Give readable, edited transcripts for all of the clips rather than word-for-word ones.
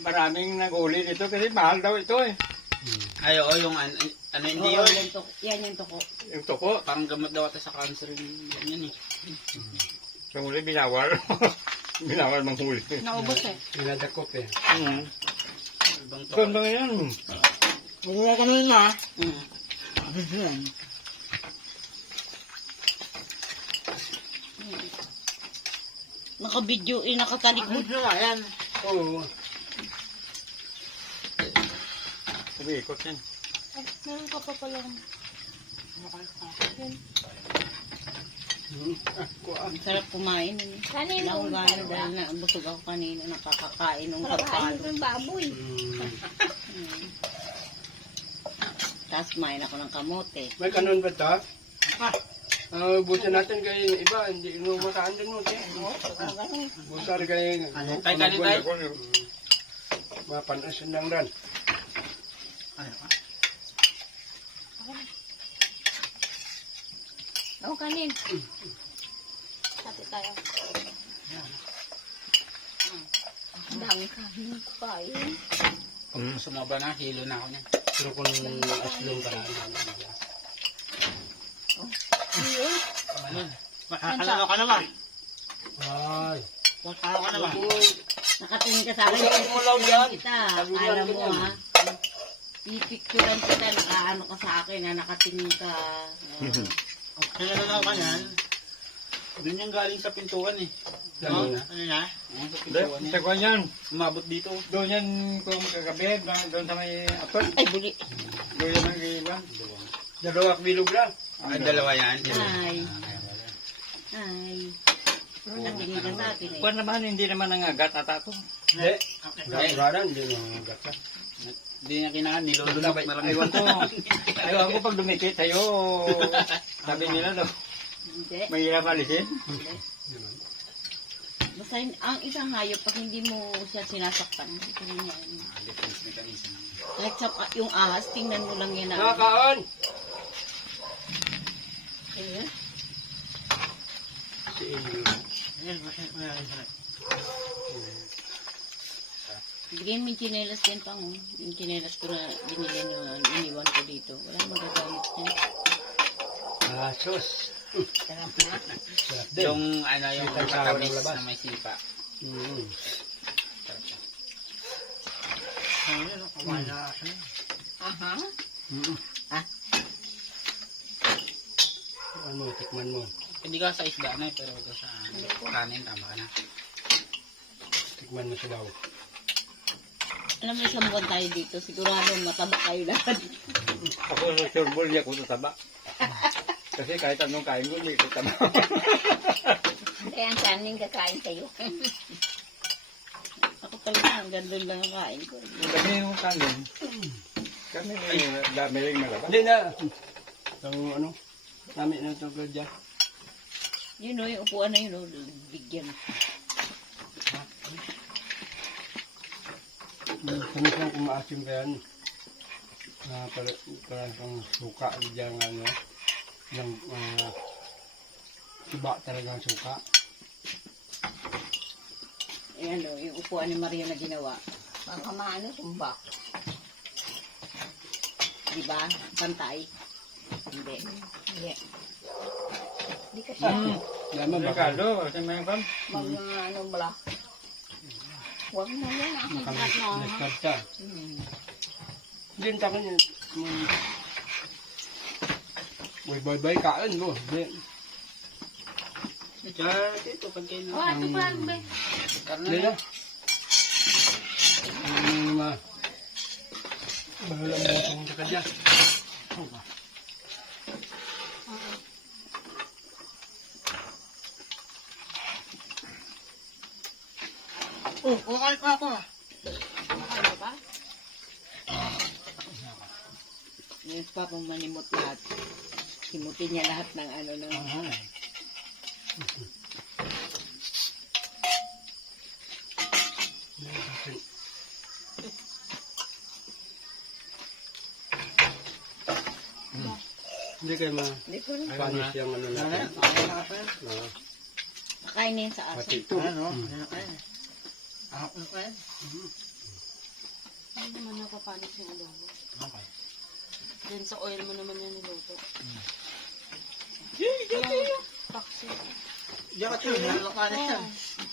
maraming nag-uli dito kasi mahal daw ito eh. Ay, oo, yung ano hindi Oo, yun. yan yung tuko. Yung tuko, Parang gamot daw ata sa cancer yan eh. yung huli binawal. Binawal manghuli. Naubos eh. Pinadakop eh. Ibang to. Ganda nga yan. Huwag ka nun na. Naka-video, nakatalikod. Yan. Oo. Umiikot yan. Meron ka pa palang. Kuan. Sarap kumain. Kanino? Dahil na busog ako kanina nakakakain ng karpalo. ng baboy. Tapos kumain ako ng kamote. May kanon ba ito? Busa natin kay iba, hindi mo mataan din mo. Busa rin kay... Tay, tay. Mapanasin lang rin. Oo, kanin. Sati tayo. Ang dami kanin ko pa eh. Sumaba na, hilo na ako niyan. Pero kung aslong ka na. Ayun. Ano ka naman? Ay. Ano ka naman? Nakatingin ka sa akin. Kita. Kala mo ha. Pipicturean kita. Nakaano ka sa akin ha. Nakatingin ka. Kaya na ka yan. Doon yung galing sa pintuan eh. Dami na. Ano na? Sa Hindi, pintuan sa eh. kwan yan. Umabot dito. Doon yan kung kagabi, doon sa may apple. Ay, buli. Doon yan ang iwan. Dalawak bilog lang. Dalawa yan. Ay. Ay. Nakatingin ka sa akin eh. Kwan naman, hindi naman nangagat ata ito. Hindi. Raran, hindi mo gata. Hindi niya kinahan, nilulunok na lang. Ewan ko pag dumikit sa'yo, sabi nila daw, Hindi. mahirap alisin. Basta ang isang hayop, pag hindi mo siya sinasaktan, hindi ka rin yan. Defense mechanism. Kahit sa yung ahas, tingnan mo lang yan. Nakakaan! Ayun. Si Eli. Bigyan mo yung chinelas din pang. Yung chinelas ko na binili nyo, iniwan ko dito. Wala magagamit niya. Sus. Sarap na. Sarap din. Yung ano, yung Sweet and sour matamis ng labas. na may sipa. Aha. Ano, tikman mo. Hindi ka sa isda na pero ito sa kanin, tama ka na. Tikman mo sa daw. Alam mo, isang buwan tayo dito. Sigurado mataba kayo lahat. Ako sa surbol, hindi ako tataba. Kasi kahit anong kain ko, hindi ko taba. Kaya ang kanin kakain sa'yo. Ako talaga, hanggang doon lang ang kain ko. Kasi yung kanin, kami dami rin malabas. Hindi na. So, ano? Dami na ito ka dyan. Yun o, yung upuan na yun o, bigyan. Kami kung kumaasim ka yan. Parang kang suka dyan, ano. Yung iba talagang suka. Ayan o, yung upuan ni Maria na ginawa. Ang kamaano, tumbak. Diba? Pantay. Hindi. Hindi. Hindi ka siya. Lama ba? Merkado, kasi may kan. Mag ano bala. Huwag mo yan. Ang sagat na. Nagstart ka. Hindi, takan yun. Boy, kaan mo. Hindi. Ito, pagkain Oh, ito pa. Be. Hindi na. Bahala mo kung ka dyan. okay pa ako. Ano ba? Yung pa kung manimot lahat. Simutin niya lahat ng ano na. Hindi kayo Hindi ko rin. panis yung ano natin. Kakain na yun sa aso. Pati. Ano? Hindi naman napapanis yung adobo. Okay. Then sa oil mo naman yan niluto. Taksi. Diyan ka tayo, nalakanis yan.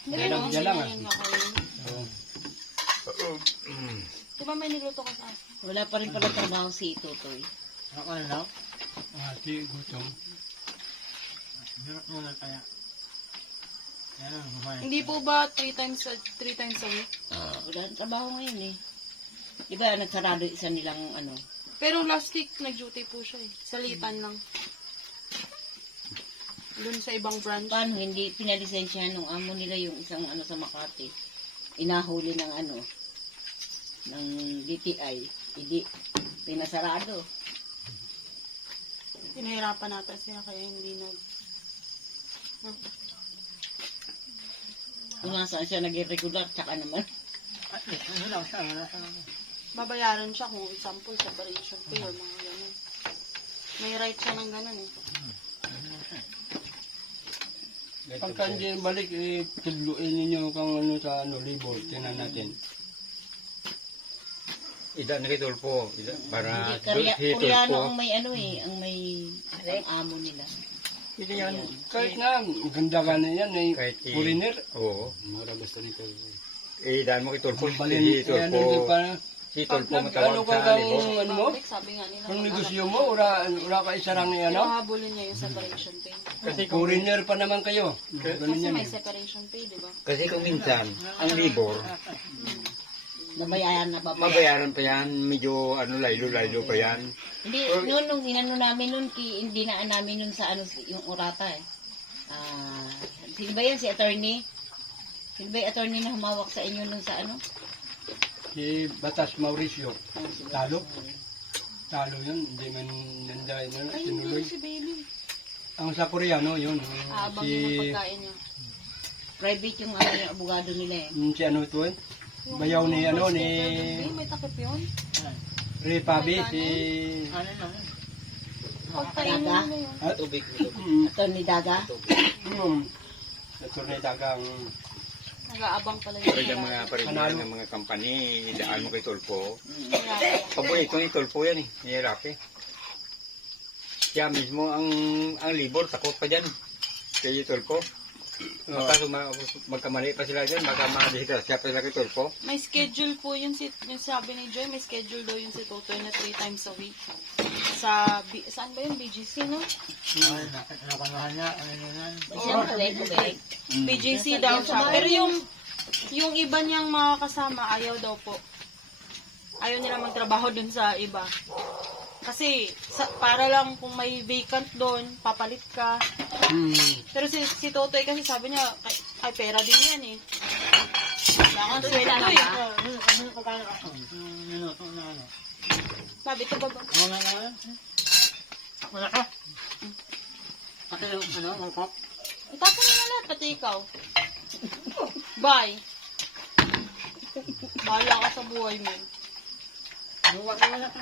Pero Diyan lang, yan kakainin. Di ba may niluto ka sa akin? Wala pa rin pala trabaho si Tutoy. Ako na lang? Di gutom. Hirap muna kaya. Yan ang kumain. Hindi po ba 3 times a week? Wala rin trabaho ngayon eh. Di ba nagsarado isa nilang ano? Pero last week, nag-duty po siya eh. Salitan lang. Doon sa ibang branch. Paano hindi pinalisensya nung amo nila yung isang ano sa Makati? Inahuli ng ano? Ng DTI. Hindi. Pinasarado. Pinahirapan natin siya kaya hindi nag... Kung nasaan siya naging regular, tsaka naman. Ano lang siya, wala siya. Babayaran siya kung example, separation pay or mga gano'n. May right siya ng gano'n eh. Pagka hindi balik, tudluin ninyo kung ano sa libor, tinan natin. Ida na kay Tulpo. Para Hindi, si Koreano Tulpo. ang may ano eh, ang amo nila. Hindi yan. Kahit na, ganda ka na yan, Kahit foreigner. Oo. Mura gusto nito. Dahil mo kay Tulpo. Balin, Si ano Tulpo. di pa, Si Tulpo ano matawag ka sa kang, libor. ano mo, Public, sabi nga nila. kung negosyo mo, ura ka isarang ni ano, Pinahabulin niya yung separation pay. Kasi kung, foreigner pa naman kayo. Ganun Kasi yan may eh. separation pay, di ba? kasi kung minsan, ang libor, Nabayaran na ba? mabayaran pa yan. Medyo ano, laylo-laylo pa yan. Hindi, nung inano namin nun, hindi na namin nun sa ano, yung urata eh. Sino ba yan? Si attorney? Sino ba yung attorney na humawak sa inyo nun sa ano? Si Batas Mauricio, Si Talo? Talo yun, hindi man nanday na Ay, tinuloy. hindi si baby. Ang sa Koreano, yun, Aabang si, yung pagkain niya. Private yung ano, yung abogado nila eh. si ano ito eh, bayaw ni ano, ni Ay, may takip yun. Ray Pabi, si, Ano na? Pagkainin Daga? nila yun. Tubig. Attorney Daga? attorney dagang, Nag-aabang pala Pero yung yung mga paringan ng mga company, daan mo kay Tulpo. Paborito ni Tulpo yan eh. Nihirap eh. Siya mismo ang libor, takot pa dyan. Kay Tulpo. Baka magkamali pa sila dyan, baka madisgrasya pa sila kay Tulpo. May schedule po yun, yung sabi ni Joy, may schedule daw yun si Totoy na 3 times a week. Saan ba yun? BGC, no? Ano kanahan niya, ano yan. Siyempre, BGC daw siya. Pero yung iba niyang mga kasama, ayaw daw po. Ayaw nila magtrabaho dun sa iba. Kasi, para lang kung may vacant doon, papalit ka. Pero si Totoy kasi sabi niya, ay pera din yan eh. Kailangan sweldo eh. Ano? Sabi ito ba? Ano na? Ako na ka. Pati yung ano, mangkok. Itapon mo na lahat, pati ikaw. Bye. Bahala ka sa buhay mo. Buwag ka na ka.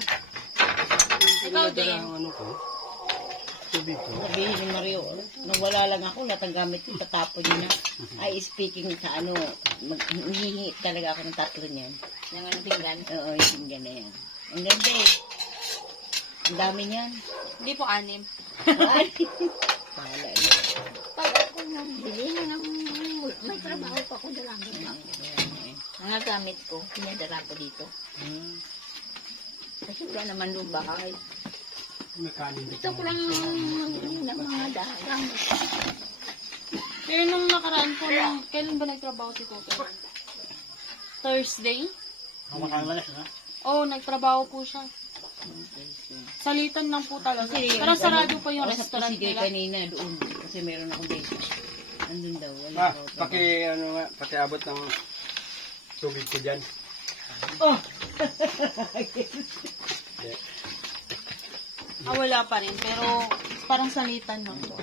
Ikaw din. ang ano ko, tubig ko. sabihin ni Mario, nung wala lang ako, lahat ng gamit ko, tatapon niya na. Ay, speaking sa ano, hihingi talaga ako ng 3 niyan. Yung ano pinggan. Oo, yung pinggan na yan. Ang ganda eh. Ang dami niyan. Hindi po 6. Bahala na. Pag ako nabili na ng may trabaho pa ako dala ko. Mga gamit ko, pinadala ko dito. Kasi wala naman doon bahay. Mekanin Ito ko lang ng mga gamit. Pero nung nakaraan po, kailan ba nagtrabaho si Totoy? Thursday? Makakamalas na. Oo, nagtrabaho po siya. Salitan lang po talaga. Pero sarado po yung Kausap ko restaurant si Joy nila. kanina doon. Kasi meron akong date. Andun daw. Wala Ah, daw. pakiabot ng tubig ko dyan. Oh! Wala pa rin. Pero parang salitan lang po.